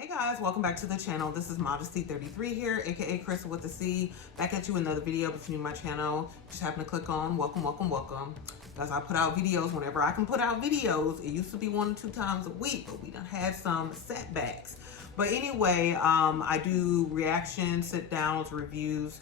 Hey guys, welcome back to the channel. This is Modesty33 here, aka Crystal with the C. Back at you with another video. If you're new to my channel, just happen to click on welcome. Guys, I put out videos whenever I can put out videos. It used to be 1 to 2 times a week, but we done had some setbacks. But anyway, I do reactions, sit downs, reviews.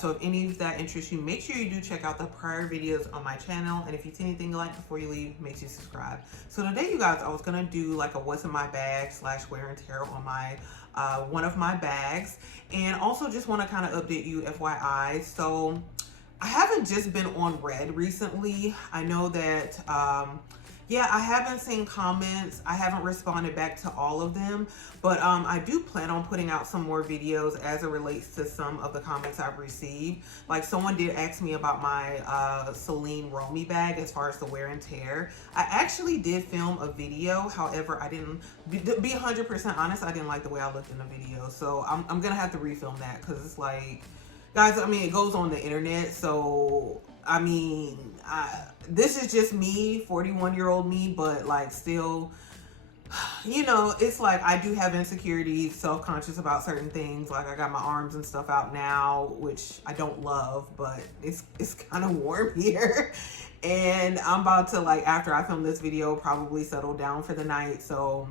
So if any of that interests you, make sure you do check out the prior videos on my channel. And if you see anything you like before you leave, make sure you subscribe. So today, you guys, I was gonna do like a what's in my bag / wear and tear on my one of my bags, and also just want to kind of update you, FYI. So I haven't just been on red recently. I know that yeah, I haven't seen comments. I haven't responded back to all of them, but I do plan on putting out some more videos as it relates to some of the comments I've received. Like someone did ask me about my Celine Romy bag as far as the wear and tear. I actually did film a video. However, I didn't, be 100% honest, I didn't like the way I looked in the video. So I'm gonna have to refilm that because it's like, guys, I mean, it goes on the internet. So, I mean, this is just me, 41-year-old me, but like still, you know, it's like I do have insecurities, self-conscious about certain things. Like I got my arms and stuff out now, which I don't love, but it's kind of warm here. And I'm about to, like, after I film this video, probably settle down for the night. So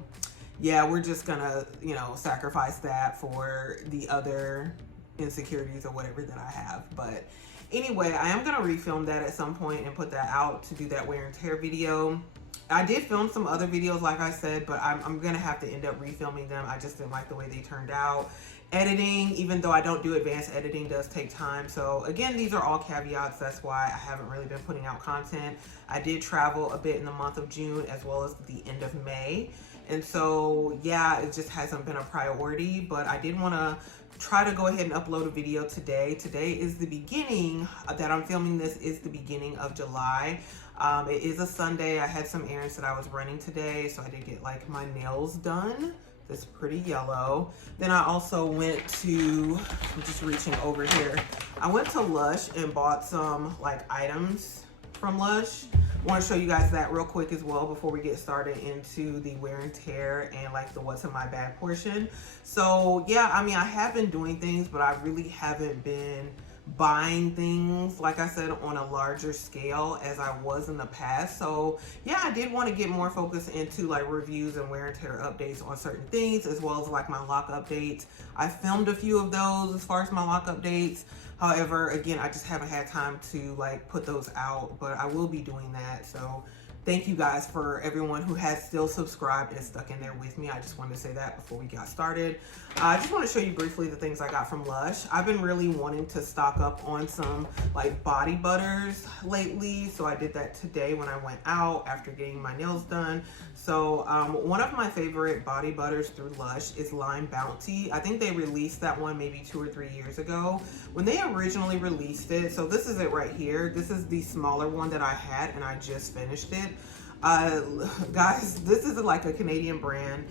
yeah, we're just gonna, you know, sacrifice that for the other insecurities or whatever that I have. But anyway, I am gonna refilm that at some point and put that out to do that wear and tear video. I did film some other videos, like I said, but I'm gonna have to end up refilming them. I just didn't like the way they turned out. Editing, even though I don't do advanced editing, does take time. So again, these are all caveats. That's why I haven't really been putting out content. I did travel a bit in the month of June as well as the end of May. And so, yeah, it just hasn't been a priority, but I did want to try to go ahead and upload a video today. Today is the beginning that I'm filming this, is the beginning of July. It is a Sunday. I had some errands that I was running today, so I did get like my nails done. That's pretty yellow. Then I also went to, I'm just reaching over here. I went to Lush and bought some like items from Lush. I want to show you guys that real quick as well before we get started into the wear and tear and like the what's in my bag portion. So yeah, I mean, I have been doing things, but I really haven't been buying things, like I said, on a larger scale as I was in the past. So yeah, I did want to get more focused into like reviews and wear and tear updates on certain things, as well as like my lock updates. I filmed a few of those as far as my lock updates. However, again, I just haven't had time to like put those out, but I will be doing that. So thank you guys for everyone who has still subscribed and stuck in there with me. I just wanted to say that before we got started. I just want to show you briefly the things I got from Lush. I've been really wanting to stock up on some like body butters lately. So I did that today when I went out after getting my nails done. So one of my favorite body butters through Lush is Lime Bounty. I think they released that one maybe 2 or 3 years ago when they originally released it. So this is it right here. This is the smaller one that I had and I just finished it. Guys, this is like a Canadian brand.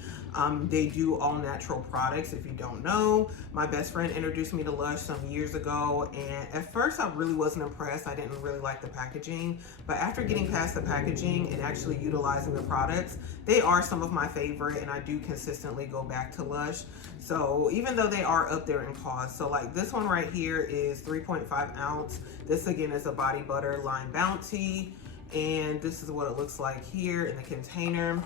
They do all natural products. If you don't know, my best friend introduced me to Lush some years ago, and at first I really wasn't impressed. I didn't really like the packaging, but after getting past the packaging and actually utilizing the products, they are some of my favorite, and I do consistently go back to Lush. So even though they are up there in cost, so like this one right here is 3.5 ounce. This again is a body butter, Lime Bounty. And this is what it looks like here in the container.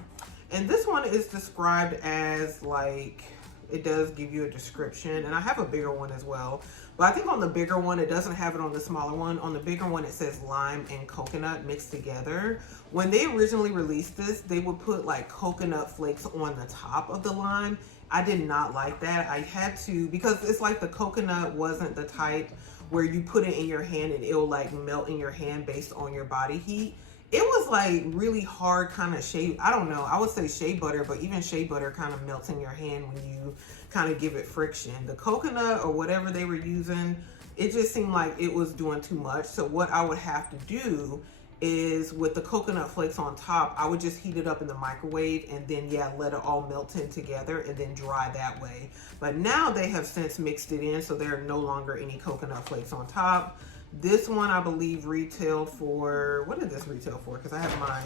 And this one is described as like, it does give you a description, and I have a bigger one as well, but I think on the bigger one, it doesn't have it on the smaller one. On the bigger one, it says lime and coconut mixed together. When they originally released this, they would put like coconut flakes on the top of the lime. I did not like that. I had to, because it's like the coconut wasn't the type where you put it in your hand and it'll like melt in your hand based on your body heat. It was like really hard kind of shea, I don't know, I would say shea butter, but even shea butter kind of melts in your hand when you kind of give it friction. The coconut or whatever they were using, it just seemed like it was doing too much. So what I would have to do is with the coconut flakes on top, I would just heat it up in the microwave and then, yeah, let it all melt in together and then dry that way. But now they have since mixed it in, so there are no longer any coconut flakes on top. This one, I believe, retailed for, what did this retail for? Because I have my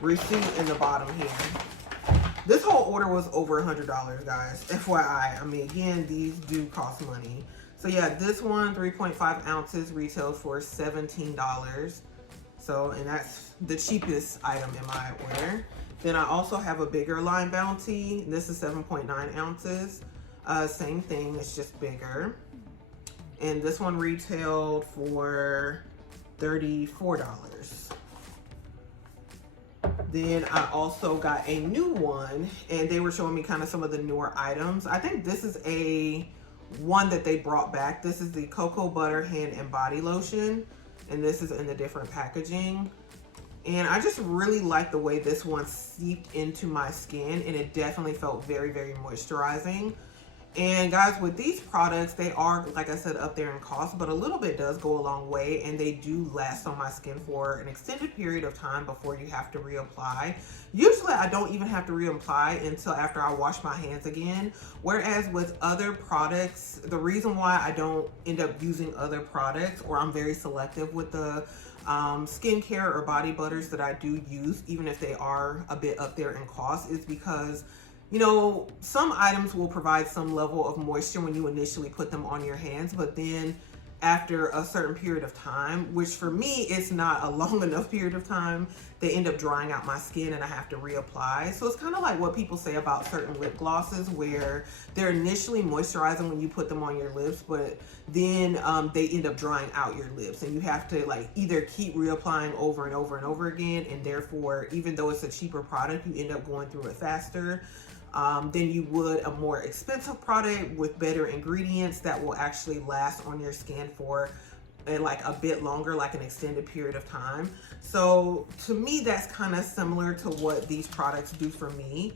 receipt in the bottom here. This whole order was over $100, guys. FYI. I mean, again, these do cost money. So yeah, this one, 3.5 ounces, retails for $17. So, and that's the cheapest item in my order. Then I also have a bigger line Bounty. This is 7.9 ounces. Same thing, it's just bigger. And this one retailed for $34. Then I also got a new one, and they were showing me kind of some of the newer items. I think this is a one that they brought back. This is the Cocoa Butter Hand and Body Lotion, and this is in the different packaging. And I just really like the way this one seeped into my skin, and it definitely felt very, very moisturizing. And guys, with these products, they are, like I said, up there in cost, but a little bit does go a long way, and they do last on my skin for an extended period of time before you have to reapply. Usually I don't even have to reapply until after I wash my hands again. Whereas with other products, the reason why I don't end up using other products, or I'm very selective with the skincare or body butters that I do use, even if they are a bit up there in cost, is because, you know, some items will provide some level of moisture when you initially put them on your hands, but then after a certain period of time, which for me, it's not a long enough period of time, they end up drying out my skin and I have to reapply. So it's kind of like what people say about certain lip glosses, where they're initially moisturizing when you put them on your lips, but then they end up drying out your lips, and you have to like either keep reapplying over and over and over again, and therefore, even though it's a cheaper product, you end up going through it faster than you would a more expensive product with better ingredients that will actually last on your skin for like a bit longer, like an extended period of time. So to me, that's kind of similar to what these products do for me.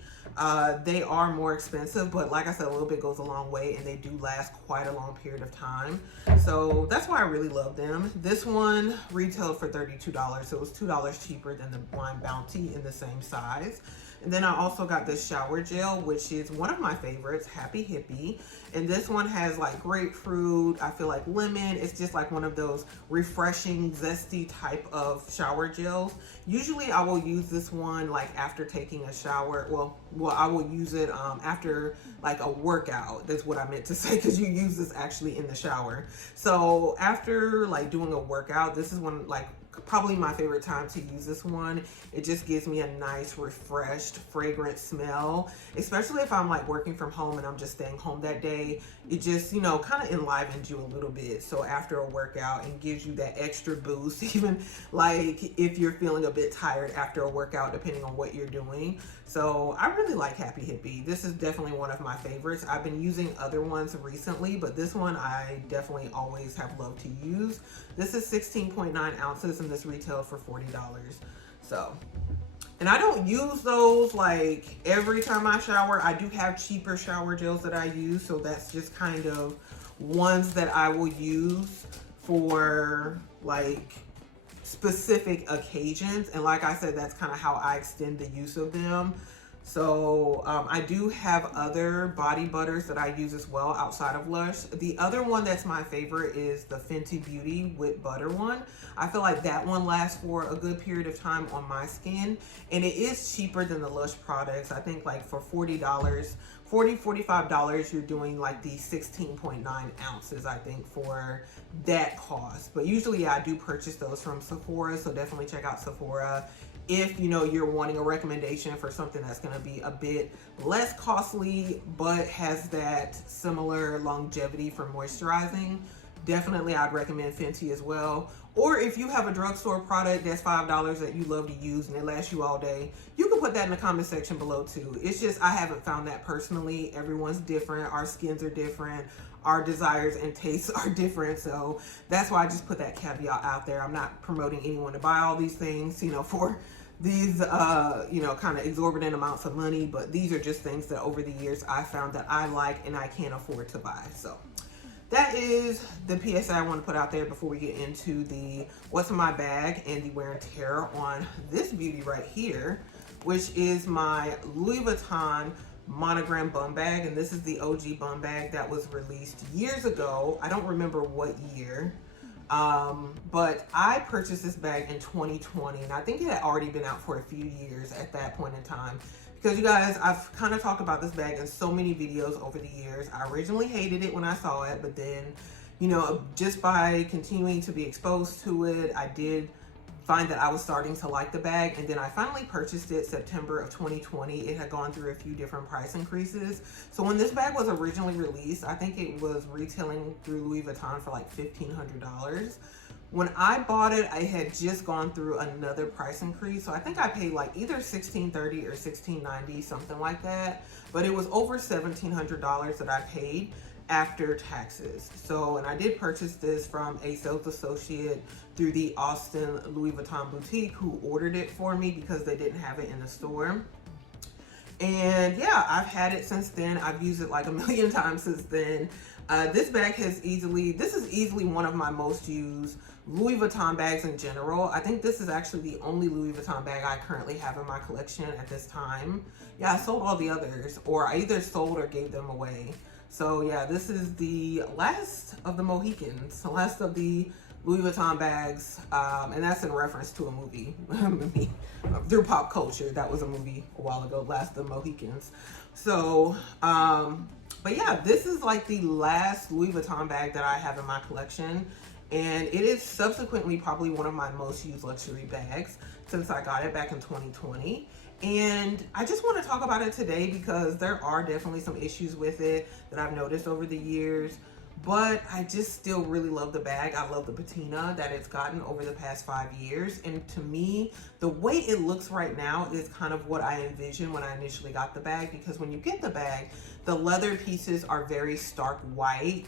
They are more expensive, but like I said, a little bit goes a long way, and they do last quite a long period of time. So that's why I really love them. This one retailed for $32, so it was $2 cheaper than the Blind Bounty in the same size. And then I also got this shower gel, which is one of my favorites, Happy Hippie. And this one has like grapefruit, I feel like lemon. It's just like one of those refreshing, zesty type of shower gels. Usually I will use this one like after taking a shower. Well, I will use it after like a workout. That's what I meant to say, because you use this actually in the shower. So after like doing a workout, this is one like probably my favorite time to use this one. It just gives me a nice, refreshed, fragrant smell, especially if I'm like working from home and I'm just staying home that day. It just, you know, kind of enlivens you a little bit. So after a workout, and gives you that extra boost, even like if you're feeling a bit tired after a workout, depending on what you're doing. So I really like Happy Hippie. This is definitely one of my favorites. I've been using other ones recently, but this one I definitely always have loved to use. This is 16.9 ounces, and this retailed for $40. So, and I don't use those like every time I shower. I do have cheaper shower gels that I use, so that's just kind of ones that I will use for like specific occasions. And like I said, that's kind of how I extend the use of them. So I do have other body butters that I use as well outside of Lush. The other one that's my favorite is the Fenty Beauty Whipped Butter one. I feel like that one lasts for a good period of time on my skin, and it is cheaper than the Lush products. I think like for $45, you're doing like the 16.9 ounces, I think, for that cost. But usually I do purchase those from Sephora, so definitely check out Sephora if you know you're wanting a recommendation for something that's going to be a bit less costly but has that similar longevity for moisturizing. Definitely I'd recommend Fenty as well. Or if you have a drugstore product that's $5 that you love to use and it lasts you all day, you can put that in the comment section below too. It's just I haven't found that personally. Everyone's different, our skins are different, our desires and tastes are different, so that's why I just put that caveat out there. I'm not promoting anyone to buy all these things, you know, for these you know, kind of exorbitant amounts of money, but these are just things that over the years I found that I like and I can't afford to buy. So that is the PSA I want to put out there before we get into the what's in my bag and the wear and tear on this beauty right here, which is my Louis Vuitton Monogram Bumbag. And this is the OG bum bag that was released years ago. I don't remember what year. But I purchased this bag in 2020, and I think it had already been out for a few years at that point in time, because you guys, I've kind of talked about this bag in so many videos over the years. I originally hated it when I saw it, but then, you know, just by continuing to be exposed to it, I did find that I was starting to like the bag. And then I finally purchased it September of 2020. It had gone through a few different price increases. So when this bag was originally released, I think it was retailing through Louis Vuitton for like $1,500. When I bought it, I had just gone through another price increase. So I think I paid like either $1,630 or $1,690, something like that. But it was over $1,700 that I paid after taxes. So, and I did purchase this from a sales associate through the Austin Louis Vuitton boutique who ordered it for me because they didn't have it in the store. And yeah, I've had it since then. I've used it like a million times since then. This bag this is easily one of my most used Louis Vuitton bags in general. I think this is actually the only Louis Vuitton bag I currently have in my collection at this time. Yeah, I sold all the others, or I either sold or gave them away. So yeah, this is the last of the Mohicans, the last of the Louis Vuitton bags, and that's in reference to a movie. Through pop culture, that was a movie a while ago, Last of the Mohicans. So, but yeah, this is like the last Louis Vuitton bag that I have in my collection, and it is subsequently probably one of my most used luxury bags since I got it back in 2020. And I just want to talk about it today because there are definitely some issues with it that I've noticed over the years, but I just still really love the bag. I love the patina that it's gotten over the past 5 years. And to me, the way it looks right now is kind of what I envisioned when I initially got the bag, because when you get the bag, the leather pieces are very stark white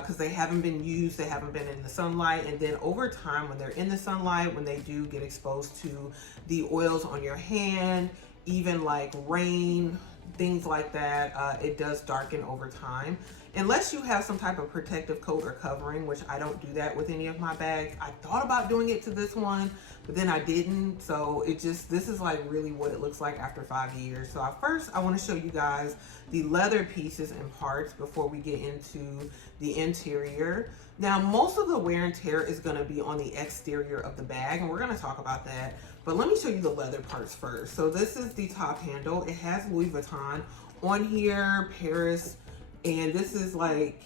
because they haven't been used, they haven't been in the sunlight. And then over time, when they're in the sunlight, when they do get exposed to the oils on your hand, even like rain, things like that, it does darken over time. Unless you have some type of protective coat or covering, which I don't do that with any of my bags. I thought about doing it to this one, but then I didn't. So this is like really what it looks like after 5 years. So first I want to show you guys the leather pieces and parts before we get into the interior. Now, most of the wear and tear is going to be on the exterior of the bag, and we're going to talk about that. But let me show you the leather parts first. So this is the top handle. It has Louis Vuitton on here, Paris, and this is like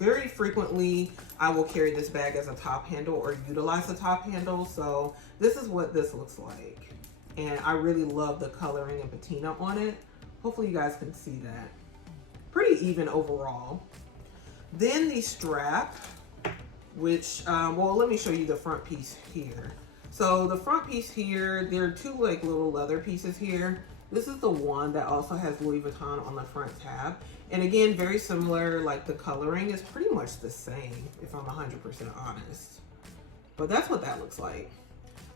very frequently I will carry this bag as a top handle or utilize a top handle. So this is what this looks like. And I really love the coloring and patina on it. Hopefully you guys can see that. Pretty even overall. Then the strap, which, well, let me show you the front piece here. So the front piece here, there are two like little leather pieces here. This is the one that also has Louis Vuitton on the front tab. And again, very similar, like the coloring is pretty much the same, if I'm 100% honest. But that's what that looks like.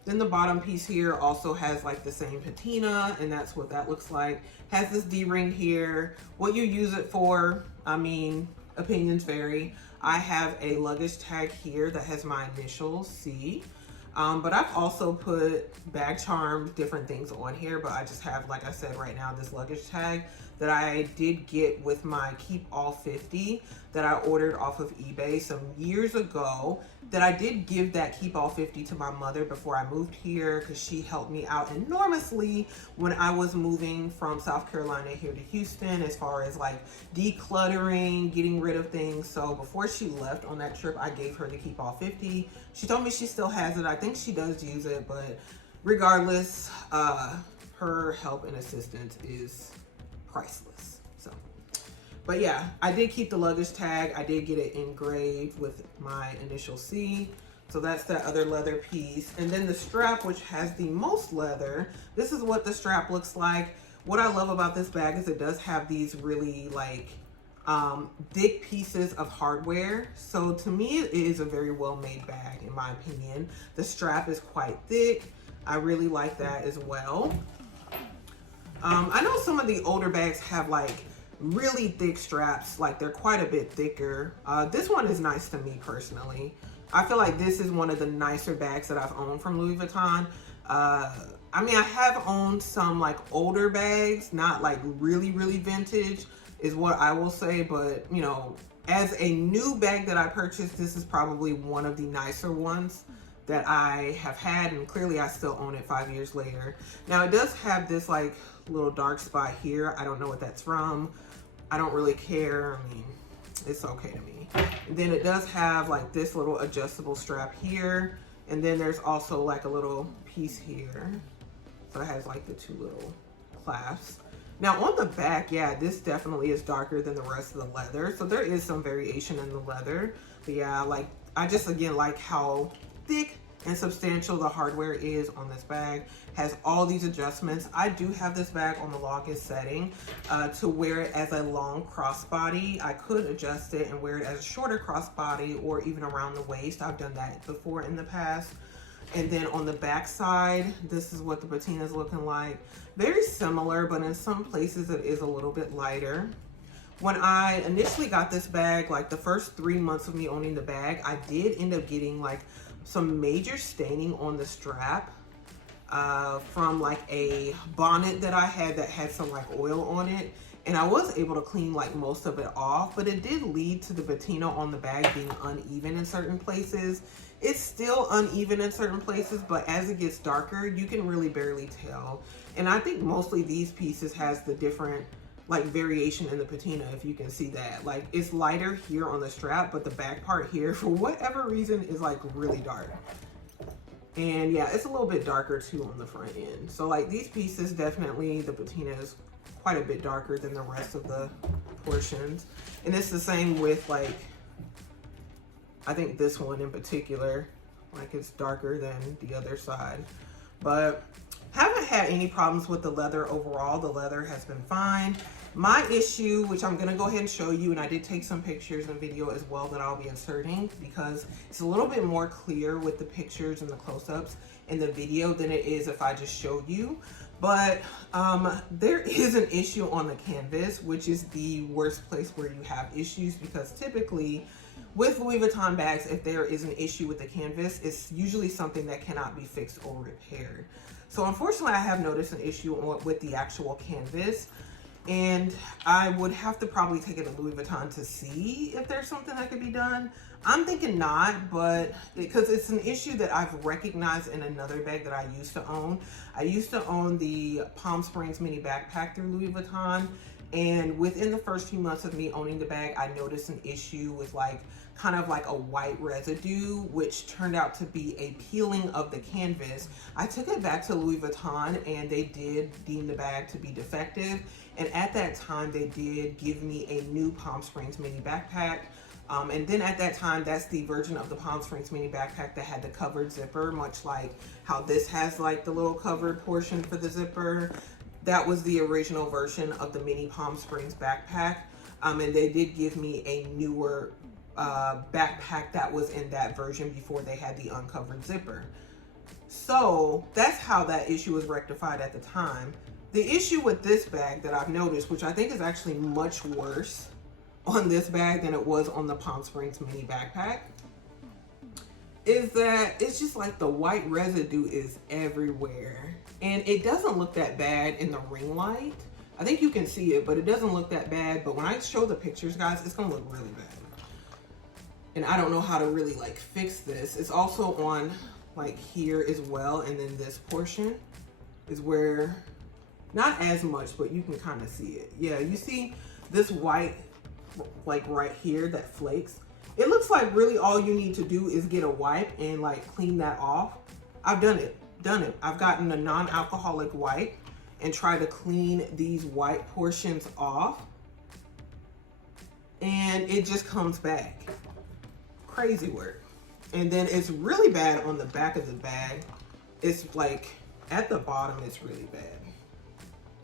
Then the bottom piece here also has like the same patina, and that's what that looks like. Has this D-ring here. What you use it for, I mean, opinions vary. I have a luggage tag here that has my initials, C. But I've also put bag charms, different things on here, but I just have, like I said, right now, this luggage tag that I did get with my Keep All 50 that I ordered off of eBay some years ago, that I did give that Keep All 50 to my mother before I moved here, because she helped me out enormously when I was moving from South Carolina here to Houston, as far as like decluttering, getting rid of things. So before she left on that trip, I gave her the Keep All 50. She told me she still has it. I think she does use it, but regardless, her help and assistance is priceless. So, but yeah, I did keep the luggage tag. I did get it engraved with my initial C. So that's that other leather piece. And then the strap, which has the most leather. This is what the strap looks like. What I love about this bag is it does have these really like thick pieces of hardware. So to me, it is a very well-made bag, in my opinion. The strap is quite thick. I really like that as well. I know some of the older bags have like really thick straps, like they're quite a bit thicker. This one is nice to me personally. I feel like this is one of the nicer bags that I've owned from Louis Vuitton. I mean, I have owned some like older bags, not like really vintage is what I will say, but you know, as a new bag that I purchased, this is probably one of the nicer ones that I have had, and clearly I still own it 5 years later. Now it does have this like little dark spot here. I don't know what that's from. I don't really care. I mean, it's okay to me. And then it does have like this little adjustable strap here. And then there's also like a little piece here. So it has like the two little clasps. Now on the back, yeah, this definitely is darker than the rest of the leather. So there is some variation in the leather. But yeah, like I just again like how thick and substantial the hardware is on this bag. Has all these adjustments. I do have this bag on the longest setting to wear it as a long crossbody. I could adjust it and wear it as a shorter crossbody or even around the waist. I've done that before in the past. And then on the back side, this is what the patina is looking like. Very similar, but in some places it is a little bit lighter. When I initially got this bag, like the first 3 months of me owning the bag, I did end up getting like some major staining on the strap from like a bonnet that I had that had some like oil on it. And I was able to clean like most of it off, but it did lead to the patina on the bag being uneven in certain places. It's still uneven in certain places, but as it gets darker, you can really barely tell. And I think mostly these pieces has the different like variation in the patina, if you can see that. Like it's lighter here on the strap, but the back part here, for whatever reason, is like really dark. And yeah, it's a little bit darker too on the front end. So like these pieces, definitely the patina is quite a bit darker than the rest of the portions. And it's the same with like, I think this one in particular, like it's darker than the other side. But haven't had any problems with the leather overall. The leather has been fine. My issue, which I'm gonna go ahead and show you, and I did take some pictures and video as well that I'll be inserting because it's a little bit more clear with the pictures and the close-ups in the video than it is if I just showed you. But there is an issue on the canvas, which is the worst place where you have issues, because typically with Louis Vuitton bags, if there is an issue with the canvas, it's usually something that cannot be fixed or repaired. So unfortunately, I have noticed an issue with the actual canvas, and I would have to probably take it to Louis Vuitton to see if there's something that could be done. I'm thinking not, but because it's an issue that I've recognized in another bag that I used to own. I used to own the Palm Springs mini backpack through Louis Vuitton, and within the first few months of me owning the bag, I noticed an issue with like kind of like a white residue, which turned out to be a peeling of the canvas. I took it back to Louis Vuitton and they did deem the bag to be defective. And at that time, they did give me a new Palm Springs mini backpack. And then at that time, that's the version of the Palm Springs mini backpack that had the covered zipper, much like how this has like the little covered portion for the zipper. That was the original version of the mini Palm Springs backpack. And they did give me a newer backpack that was in that version before they had the uncovered zipper. So that's how that issue was rectified at the time. The issue with this bag that I've noticed, which I think is actually much worse on this bag than it was on the Palm Springs mini backpack, is that it's just like the white residue is everywhere. And it doesn't look that bad in the ring light. I think you can see it, but it doesn't look that bad. But when I show the pictures, guys, it's gonna look really bad. And I don't know how to really like fix this. It's also on like here as well. And then this portion is where, not as much, but you can kind of see it. Yeah, you see this white, like right here that flakes. It looks like really all you need to do is get a wipe and like clean that off. I've done it. I've gotten a non-alcoholic wipe and try to clean these white portions off, and it just comes back. Crazy work. And then it's really bad on the back of the bag. It's like at the bottom, it's really bad.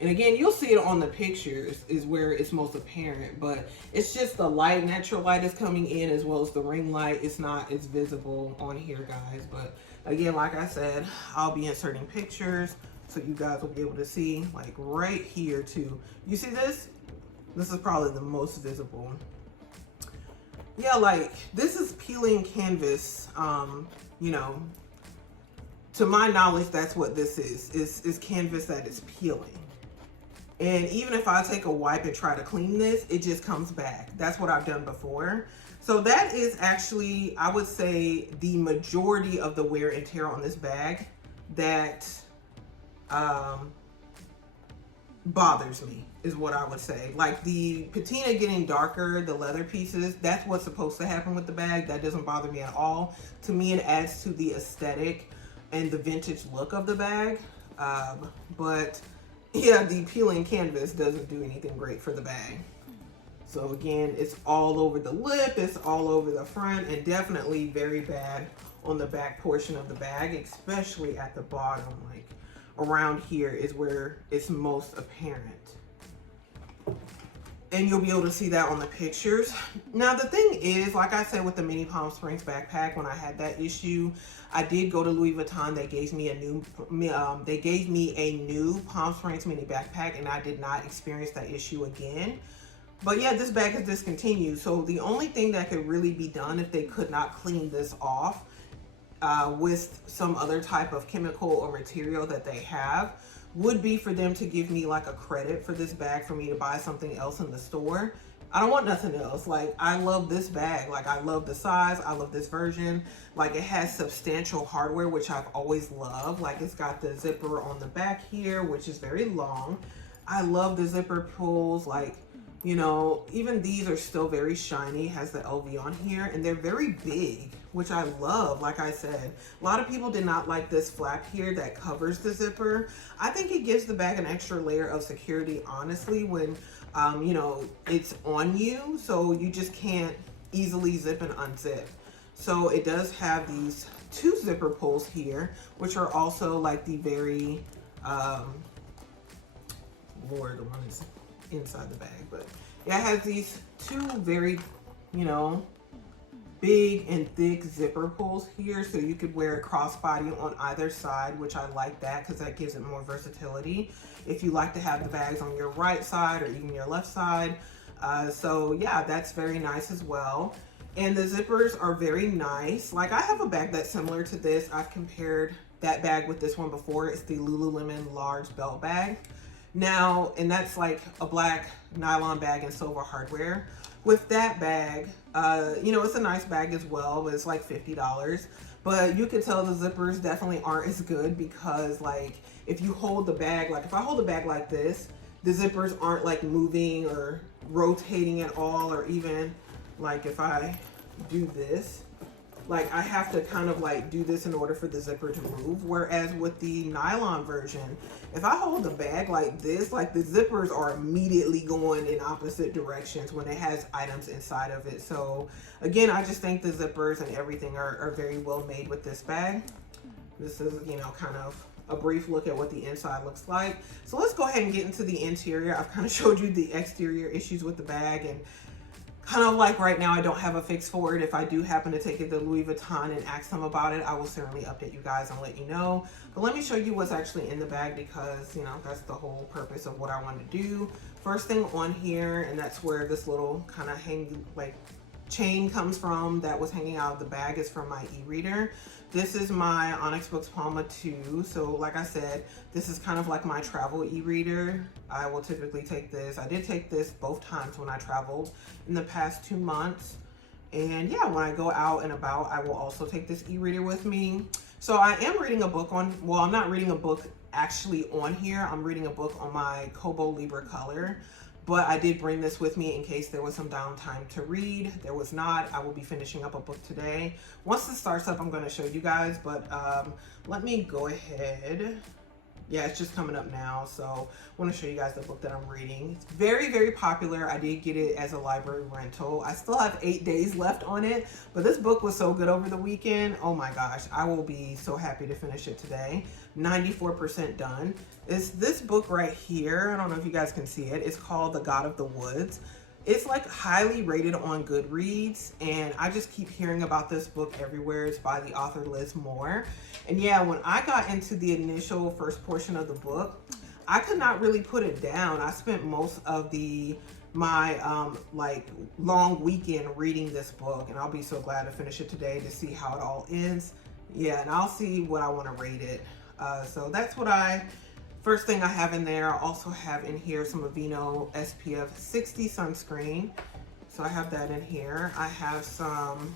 And again, you'll see it on the pictures is where it's most apparent, but it's just the light, natural light is coming in as well as the ring light. It's not as visible on here, guys. But again, like I said, I'll be inserting pictures so you guys will be able to see, like right here too. You see this? This is probably the most visible. Yeah, like this is peeling canvas, you know, to my knowledge, that's what this is canvas that is peeling. And even if I take a wipe and try to clean this, it just comes back. That's what I've done before. So that is actually, I would say, the majority of the wear and tear on this bag that bothers me, is what I would say. Like the patina getting darker, the leather pieces, that's what's supposed to happen with the bag. That doesn't bother me at all. To me, it adds to the aesthetic and the vintage look of the bag. But yeah, the peeling canvas doesn't do anything great for the bag. So again, it's all over the lip, it's all over the front, and definitely very bad on the back portion of the bag, especially at the bottom. Like around here is where it's most apparent. And you'll be able to see that on the pictures. Now the thing is, like I said with the mini Palm Springs backpack, when I had that issue, I did go to Louis Vuitton. They gave me a new Palm Springs mini backpack, and I did not experience that issue again. But yeah, this bag is discontinued. So the only thing that could really be done if they could not clean this off with some other type of chemical or material that they have would be for them to give me like a credit for this bag for me to buy something else in the store. I don't want nothing else. Like, I love this bag. Like, I love the size. I love this version. Like, it has substantial hardware, which I've always loved. Like, it's got the zipper on the back here, which is very long. I love the zipper pulls. Like, you know, even these are still very shiny, has the LV on here, and they're very big, which I love. Like I said, a lot of people did not like this flap here that covers the zipper. I think it gives the bag an extra layer of security, honestly, when, you know, it's on you, so you just can't easily zip and unzip. So it does have these two zipper pulls here, which are also like the very, Lord, the one is inside the bag, but yeah, it has these two very, you know, big and thick zipper pulls here, so you could wear it crossbody on either side, which I like that because that gives it more versatility if you like to have the bags on your right side or even your left side. So yeah, that's very nice as well. And the zippers are very nice. Like, I have a bag that's similar to this. I've compared that bag with this one before. It's the Lululemon large belt bag. Now, and that's like a black nylon bag and silver hardware. With that bag, you know, it's a nice bag as well, but it's like $50. But you can tell the zippers definitely aren't as good because, like, if you hold the bag, like if I hold the bag like this, the zippers aren't like moving or rotating at all, or even like if I do this, like I have to kind of like do this in order for the zipper to move. Whereas with the nylon version, if I hold the bag like this, like the zippers are immediately going in opposite directions when it has items inside of it. So again, I just think the zippers and everything are very well made with this bag. This is, you know, kind of a brief look at what the inside looks like. So let's go ahead and get into the interior. I've kind of showed you the exterior issues with the bag, and kind of like right now I don't have a fix for it. If I do happen to take it to Louis Vuitton and ask them about it, I will certainly update you guys and let you know. But let me show you what's actually in the bag, because, you know, that's the whole purpose of what I want to do. First thing on here, and that's where this little kind of chain comes from that was hanging out of the bag, is from my e-reader. This is my Onyx Books Palma 2. So like I said, this is kind of like my travel e-reader. I will typically take this. I did take this both times when I traveled in the past 2 months. And yeah, when I go out and about, I will also take this e-reader with me. So I am reading a book on, well, I'm not reading a book actually on here. I'm reading a book on my Kobo Libra Color. But I did bring this with me in case there was some downtime to read. There was not. I will be finishing up a book today. Once this starts up, I'm going to show you guys. But let me go ahead. Yeah, it's just coming up now. So I want to show you guys the book that I'm reading. It's very, very popular. I did get it as a library rental. I still have 8 days left on it. But this book was so good over the weekend. Oh my gosh. I will be so happy to finish it today. 94% done. It's this book right here. I don't know if you guys can see it. It's called The God of the Woods. It's like highly rated on Goodreads, and I just keep hearing about this book everywhere. It's by the author Liz Moore. And yeah, when I got into the initial first portion of the book, I could not really put it down. I spent most of my like long weekend reading this book, and I'll be so glad to finish it today to see how it all ends. Yeah, and I'll see what I want to rate it. So that's what first thing I have in there. I also have in here some Aveeno SPF 60 sunscreen. So I have that in here. I have some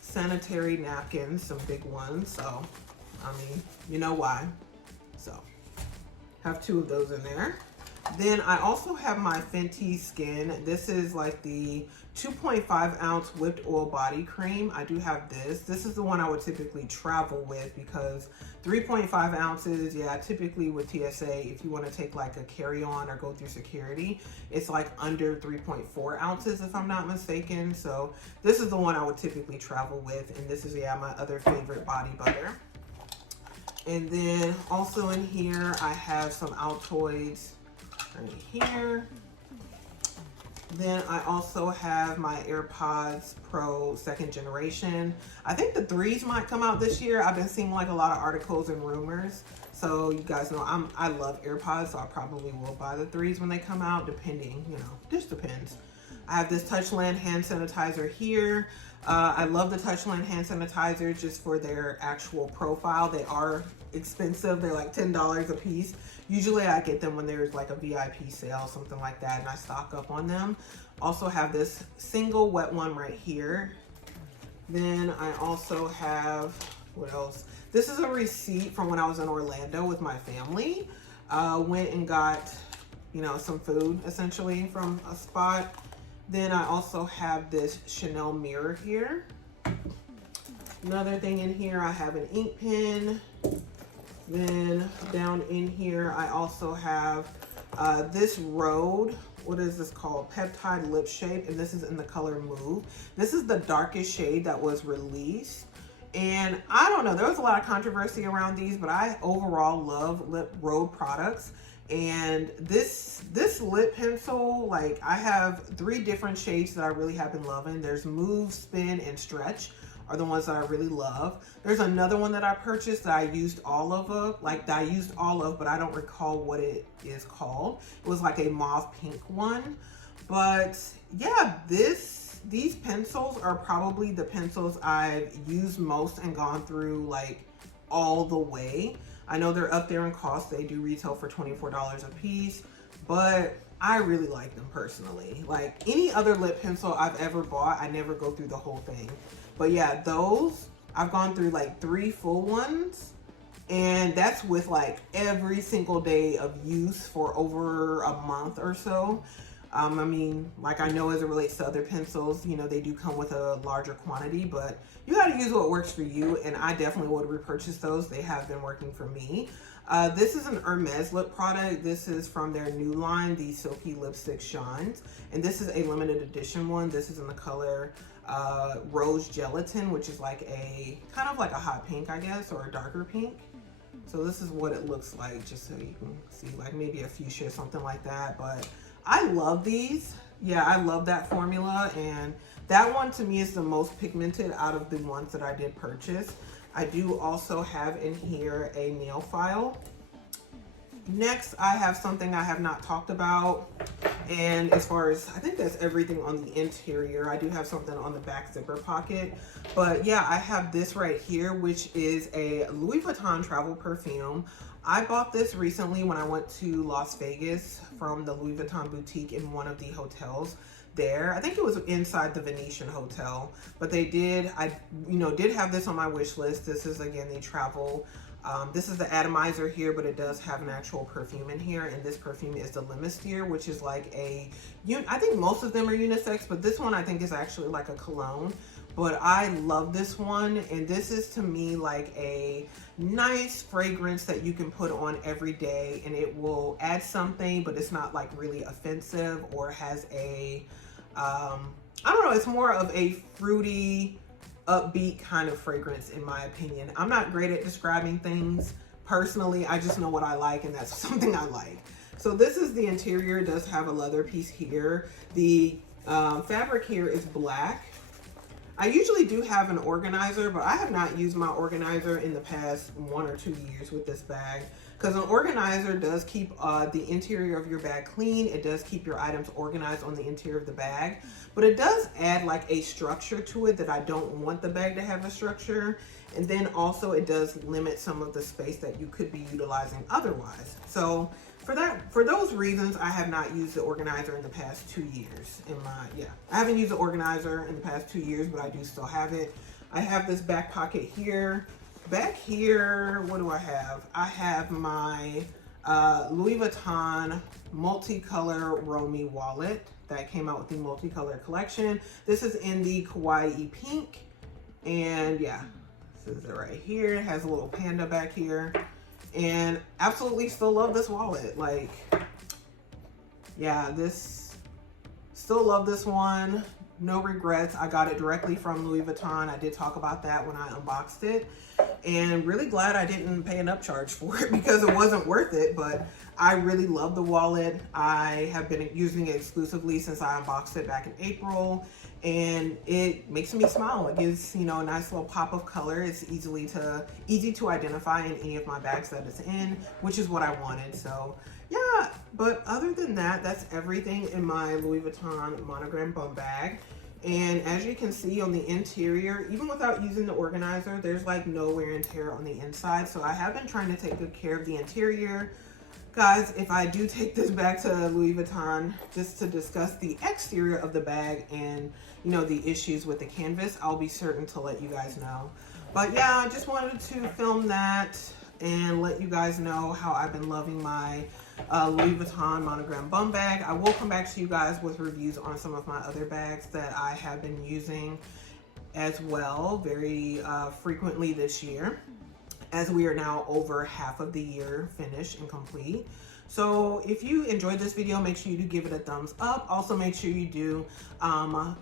sanitary napkins, some big ones. So, I mean, you know why. So, Have 2 of those in there. Then I also have my Fenty Skin. This is like the 2.5 ounce whipped oil body cream. I do have this. This is the one I would typically travel with because 3.5 ounces, yeah, typically with TSA, if you want to take like a carry-on or go through security, it's like under 3.4 ounces if I'm not mistaken. So this is the one I would typically travel with. And this is, yeah, my other favorite body butter. And then also in here, I have some Altoids right here. Then I also have my AirPods Pro 2nd generation. I think the 3s might come out this year. I've been seeing like a lot of articles and rumors. So you guys know I love AirPods, so I probably will buy the 3s when they come out, depending, you know, just depends. I have this Touchland hand sanitizer here. I love the Touchland hand sanitizer just for their actual profile. They are expensive. They're like $10 a piece. Usually I get them when there's like a VIP sale, something like that, and I stock up on them. Also have this single wet one right here. Then I also have, what else? This is a receipt from when I was in Orlando with my family. Went and got, you know, some food essentially from a spot. Then I also have this Chanel mirror here. Another thing in here, I have an ink pen. Then down in here, I also have this Rhode, what is this called? Peptide Lip Shape, and this is in the color Move. This is the darkest shade that was released. And I don't know, there was a lot of controversy around these, but I overall love Rhode products. And this lip pencil, like I have 3 different shades that I really have been loving. There's Move, Spin, and Stretch are the ones that I really love. There's another one that I purchased that I used all of, but I don't recall what it is called. It was like a mauve pink one. But yeah, these pencils are probably the pencils I've used most and gone through like all the way. I know they're up there in cost. They do retail for $24 a piece, but I really like them personally. Like any other lip pencil I've ever bought, I never go through the whole thing. But yeah, those, I've gone through like 3 full ones, and that's with like every single day of use for over a month or so. I mean, like I know as it relates to other pencils, you know, they do come with a larger quantity, but you got to use what works for you. And I definitely would repurchase those. They have been working for me. This is an Hermes lip product. This is from their new line, the Silky Lipstick Shines. And this is a limited edition one. This is in the color Rose Gelatin, which is like a kind of like a hot pink, I guess, or a darker pink. So this is what it looks like, just so you can see, like maybe a fuchsia, something like that. But I love these. Yeah, I love that formula, and that one to me is the most pigmented out of the ones that I did purchase. I do also have in here a nail file. Next, I have something I have not talked about, and as far as, I think that's everything on the interior. I do have something on the back zipper pocket, but yeah, I have this right here, which is a Louis Vuitton travel perfume. I bought this recently when I went to Las Vegas from the Louis Vuitton boutique in one of the hotels there. I think it was inside the Venetian Hotel, but they did, did have this on my wish list. This is again the travel. This is the atomizer here, but it does have an actual perfume in here, and this perfume is the Limistier, which is like I think most of them are unisex, but this one I think is actually like a cologne. But I love this one, and this is to me like a nice fragrance that you can put on every day, and it will add something, but it's not like really offensive or has a, I don't know, it's more of a fruity, upbeat kind of fragrance in my opinion. I'm not great at describing things personally. I just know what I like, and that's something I like. So this is the interior. It does have a leather piece here. The fabric here is black. I usually do have an organizer, but I have not used my organizer in the past 1 or 2 years with this bag, because an organizer does keep the interior of your bag clean. It does keep your items organized on the interior of the bag, but it does add like a structure to it that I don't want the bag to have a structure. And then also it does limit some of the space that you could be utilizing otherwise. So for those reasons, I have not used the organizer in the past 2 years. I haven't used the organizer in the past 2 years, but I do still have it. I have this back pocket here. Back here, what do I have? I have my Louis Vuitton multicolor Romy wallet that came out with the multicolor collection. This is in the Kawaii pink, and yeah, this is it right here. It has a little panda back here, and absolutely still love this wallet. Like, yeah, still love this one. No regrets. I got it directly from Louis Vuitton. I did talk about that when I unboxed it, and really glad I didn't pay an upcharge for it because it wasn't worth it. But I really love the wallet. I have been using it exclusively since I unboxed it back in April, and it makes me smile. It gives, you know, a nice little pop of color. It's easy to identify in any of my bags that it's in, which is what I wanted. So yeah, but other than that, that's everything in my Louis Vuitton Monogram Bumbag. And as you can see on the interior, even without using the organizer, there's like no wear and tear on the inside. So I have been trying to take good care of the interior. Guys, if I do take this back to Louis Vuitton just to discuss the exterior of the bag and, you know, the issues with the canvas, I'll be certain to let you guys know. But yeah, I just wanted to film that and let you guys know how I've been loving my Louis Vuitton Monogram Bumbag. I will come back to you guys with reviews on some of my other bags that I have been using as well very frequently this year, as we are now over half of the year finished and complete. So if you enjoyed this video, make sure you do give it a thumbs up. Also make sure you do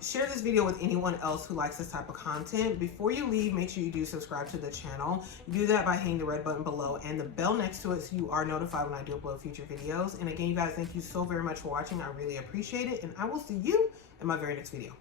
share this video with anyone else who likes this type of content. Before you leave, make sure you do subscribe to the channel. You do that by hitting the red button below and the bell next to it so you are notified when I do upload future videos. And again, you guys, thank you so very much for watching. I really appreciate it, and I will see you in my very next video.